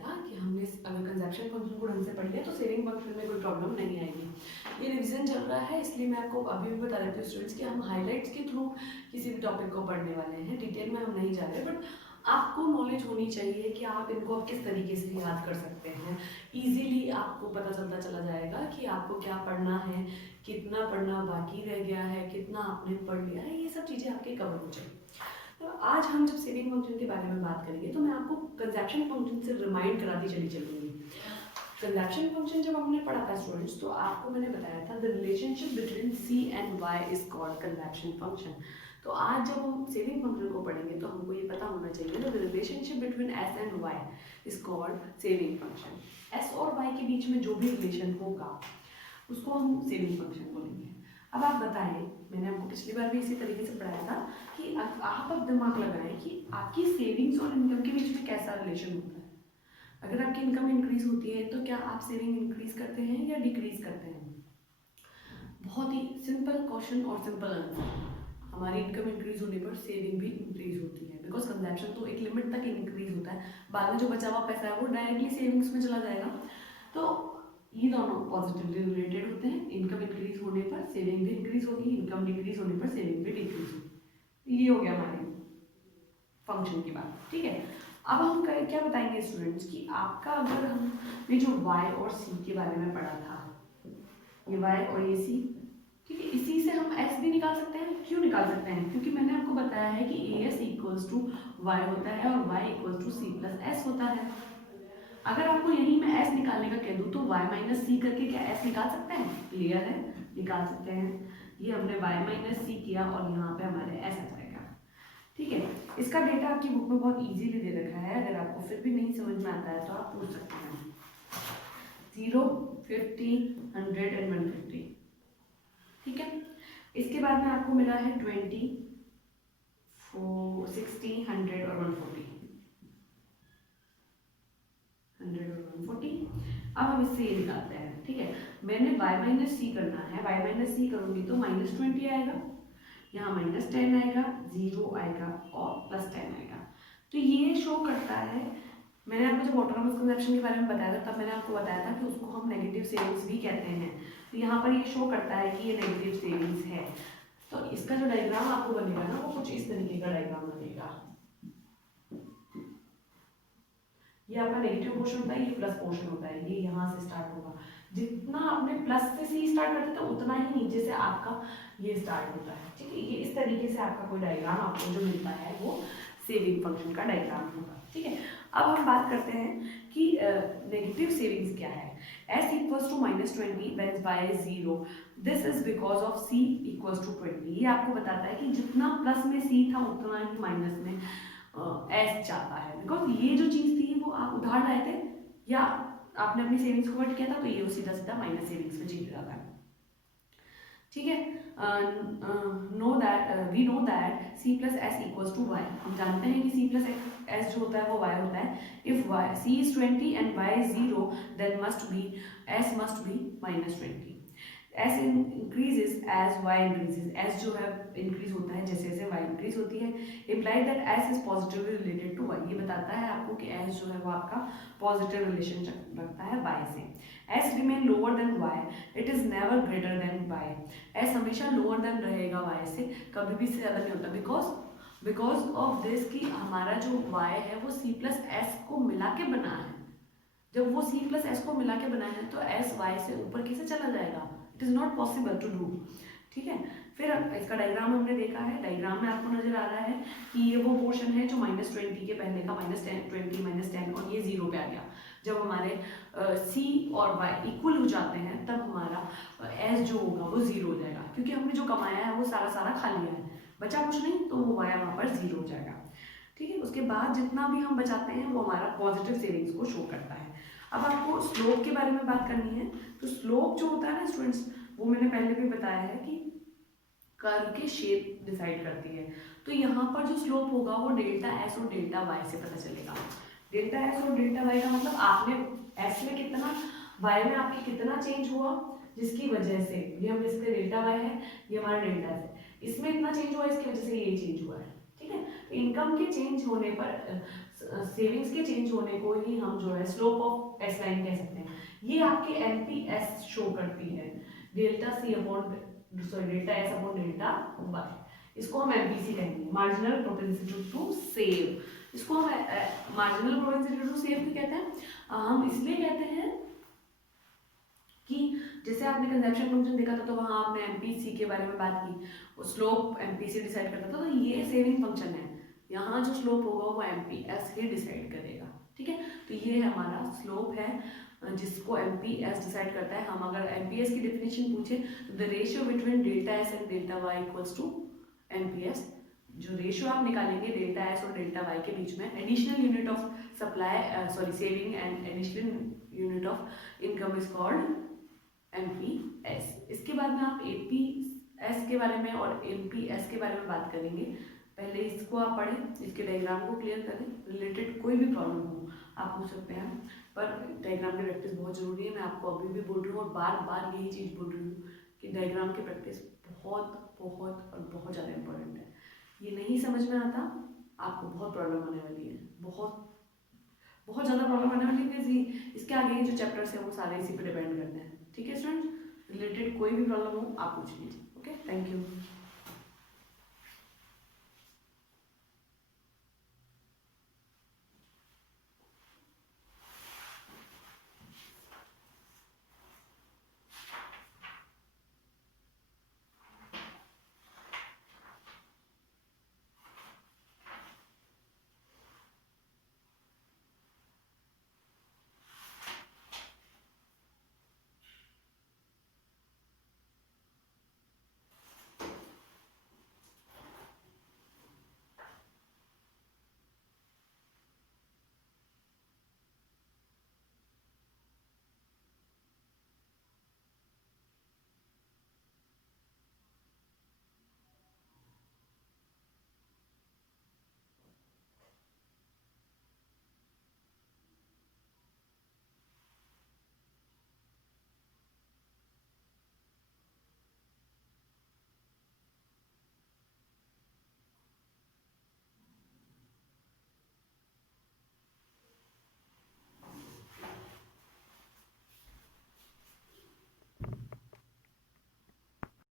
था कि हमने अगर कंजप्शन फंक्शन को ढंग से पढ़ लिया तो सेविंग फंक्शन में कोई प्रॉब्लम नहीं आएगी। ये रिवीजन चल रहा है, इसलिए मैं आपको अभी भी बता देती हूँ स्टूडेंट्स कि हम हाइलाइट्स के थ्रू किसी भी टॉपिक को पढ़ने वाले हैं, डिटेल में हम नहीं जा रहे, बट आपको नॉलेज होनी चाहिए कि आप इनको किस तरीके से याद कर सकते हैं। इजीली आपको पता चलता चला जाएगा कि आपको क्या पढ़ना है, कितना पढ़ना बाकी रह गया है, कितना आपने पढ़ लिया है, ये सब चीज़ें आपके कवर हो जाएगी। तो आज हम जब सेविंग फंक्शन के बारे में बात करेंगे तो मैं आपको कंजप्शन फंक्शन से रिमाइंड कराती चली चलूँगी। कंजप्शन फंक्शन जब हमने पढ़ा था स्टूडेंट्स, तो आपको मैंने बताया था the relationship between C and Y is called consumption function. तो आज जब हम सेविंग फंक्शन को पढ़ेंगे तो हमको ये पता होना चाहिए the relationship between S and Y is called saving function. S और वाई के बीच में जो भी रिलेशन होगा उसको हम सेविंग फंक्शन बोलेंगे। अब आप बताएं, मैंने आपको पिछली बार भी इसी तरीके से पढ़ाया था कि आप अब दिमाग लगाएं कि आपकी सेविंग्स और इनकम के बीच में कैसा रिलेशन होता है। अगर आपकी इनकम इंक्रीज होती है तो क्या आप सेविंग इंक्रीज करते हैं या डिक्रीज करते हैं? बहुत ही सिंपल क्वेश्चन और सिंपल आंसर। हमारी इनकम इंक्रीज होने पर सेविंग भी इंक्रीज होती है, बिकॉज कंजप्शन तो एक लिमिट तक इंक्रीज होता है, बाद में जो बचा हुआ पैसा है वो डायरेक्टली सेविंग्स में चला जाएगा। तो ये दोनों पॉजिटिवली रिलेटेड होते हैं। इनकम इंक्रीज होने पर सेविंग भी इंक्रीज होगी, इनकम डिक्रीज होने पर सेविंग भी डिक्रीज होगी। ये हो गया हमारे फंक्शन की बात, ठीक है। अब हम क्या बताएंगे स्टूडेंट्स कि आपका अगर हमने जो y और c के बारे में पढ़ा था, ये y और ये c, ठीक है, इसी से हम s भी निकाल सकते हैं। क्यों निकाल सकते हैं? क्योंकि मैंने आपको बताया है कि as इक्वल्स टू y होता है और y equals to c plus s होता है। अगर आपको यहीं में s निकालने का कह दूं तो y माइनस सी करके क्या s निकाल सकते हैं? क्लियर है, निकाल सकते हैं। ये हमने y माइनस सी किया और यहाँ पे हमारे s आ जाएगा, ठीक है। इसका डेटा आपकी बुक में बहुत इजीली दे रखा है, अगर आपको फिर भी नहीं समझ में आता है तो आप पूछ सकते हैं। 0, 50, 100 एंड 150, ठीक है। इसके बाद में आपको मिला है 20, 60, 100 और 140, 100 और 140। अब हम इससे ये निकालते हैं, ठीक है। मैंने y माइनस सी करना है, y माइनस सी करूंगी तो -20 आएगा, यहाँ -10 आएगा, 0 आएगा और +10 आएगा। तो ये शो करता है, मैंने आपको जब ऑटोनॉमस कंजप्शन के बारे में बताया था तब मैंने आपको बताया था कि उसको हम नेगेटिव सेविंग्स भी कहते हैं। तो यहाँ पर ये शो करता है कि ये नेगेटिव सेविंग्स है। तो इसका जो डायग्राम आपको बनेगा ना वो कुछ इस तरीके का डायग्राम बनेगा। ये आपका नेगेटिव पोर्शन होता है, ये प्लस पोर्शन होता है, ये यहाँ से स्टार्ट होगा। जितना आपने प्लस से सी स्टार्ट करते थे उतना ही नीचे से आपका ये स्टार्ट होता है, ठीक है। ये इस तरीके से आपका कोई डायग्राम आपको जो मिलता है वो सेविंग फंक्शन का डायग्राम होगा, ठीक है। अब हम बात करते हैं कि नेगेटिव सेविंग्स क्या है। s equals to -20 when y is 0, this is because of c equals to 20। ये आपको बताता है कि जितना प्लस में c था उतना ही माइनस में s जाता है, बिकॉज ये जो चीज़ थी वो आप उधार लाए थे या आपने अपनी सेविंग्स को कट किया था तो ये सीधा सीधा माइनस सेविंग्स में चले जाता है, ठीक है। We know that c plus S equals to Y. हम जानते हैं कि c प्लस एस जो होता है वो y होता है। If c is 20 and y is 0 then s must be -20। s increases as y increases, s जो है इंक्रीज होता है जैसे जैसे y इंक्रीज होती है। Imply that s is positively related to y, ये बताता है आपको कि s जो है वो आपका पॉजिटिव रिलेशन रखता है y से। s remain lower than y, it is never greater than y। s हमेशा लोअर देन रहेगा y से, कभी भी से ज़्यादा नहीं होता, बिकॉज ऑफ दिस कि हमारा जो y है वो c प्लस एस को मिला के बना है। जब वो c प्लस एस को मिला के बना है तो s y से ऊपर कैसे चला जाएगा? It is not possible to do, ठीक है। फिर इसका डायग्राम हमने देखा है, डायग्राम में आपको नजर आ रहा है कि ये वो पोर्शन है जो -20 के पहले का -20 -10 और ये 0 पे आ गया। जब हमारे c और y इक्वल हो जाते हैं तब हमारा s जो होगा वो 0 हो जाएगा, क्योंकि हमने जो कमाया है वो सारा खा लिया है, बचा कुछ नहीं, तो वो y वहाँ पर 0 हो जाएगा, ठीक है। उसके बाद जितना भी हम बचाते हैं वो हमारा पॉजिटिव सेविंग्स को शो करता है। अब आपको स्लोप के बारे में बात करनी है, तो स्लोप जो होता है ना स्टूडेंट्स, वो मैंने पहले भी बताया है कि कर्व के शेप डिसाइड करती है। तो यहाँ पर जो स्लोप होगा वो डेल्टा एस और डेल्टा वाई से पता चलेगा। डेल्टा एस और डेल्टा वाई का मतलब आपने एस में कितना, वाई में आपके कितना चेंज हुआ, जिसकी वजह से ये हम इसके डेल्टा वाई है, ये हमारा डेल्टा एस है, इसमें इतना चेंज हुआ इसकी वजह से ये चेंज हुआ है, ठीक है। तो इनकम के चेंज होने पर सेविंग्स के चेंज होने को ही हम जो है स्लोप ऑफ एस लाइन कह सकते हैं। ये आपके एमपीएस शो करती है, delta C upon delta S upon delta Y. इसको हम एमपीसी कहेंगे, मार्जिनल प्रोपेंसिटी टू सेव। इसको हम मार्जिनल प्रोपेंसिटी टू सेव क्यों कहते हैं? हम इसलिए कहते हैं कि जैसे आपने कंजप्शन फंक्शन देखा था तो वहाँ आपने एमपीसी के बारे में बात की, स्लोप एमपीसी डिसाइड करता था, तो ये सेविंग फंक्शन है, यहाँ जो स्लोप होगा वो एमपीएस ही डिसाइड करेगा। ठीक है, तो ये हमारा स्लोप है जिसको एमपीएस डिसाइड करता है। हम अगर एमपीएस की डेफिनेशन पूछे तो the ratio between delta S and delta Y equals to MPS. जो रेशियो आप निकालेंगे डेल्टा एस और डेल्टा वाई के बीच में, additional unit of supply sorry saving and additional unit of income is called MPS. इसके बाद में आप एपीएस के बारे में और एमपीएस के बारे में बात करेंगे। पहले इसको आप पढ़ें, इसके डायग्राम को क्लियर करें, रिलेटेड कोई भी प्रॉब्लम हो आप पूछ सकते हैं, पर डायग्राम की प्रैक्टिस बहुत ज़रूरी है। मैं आपको अभी भी बोल रही हूँ और बार बार यही चीज़ बोल रही हूँ कि डायग्राम की प्रैक्टिस बहुत बहुत और बहुत ज़्यादा इम्पोर्टेंट है। ये नहीं समझ में आता आपको बहुत प्रॉब्लम होने वाली है, बहुत बहुत ज़्यादा प्रॉब्लम होने वाली है। इसके आगे जो चैप्टर्स हैं वो सारे इसी पे डिपेंड करते हैं। ठीक है स्टूडेंट्स, रिलेटेड कोई भी प्रॉब्लम हो आप पूछ लीजिए। Okay, thank you.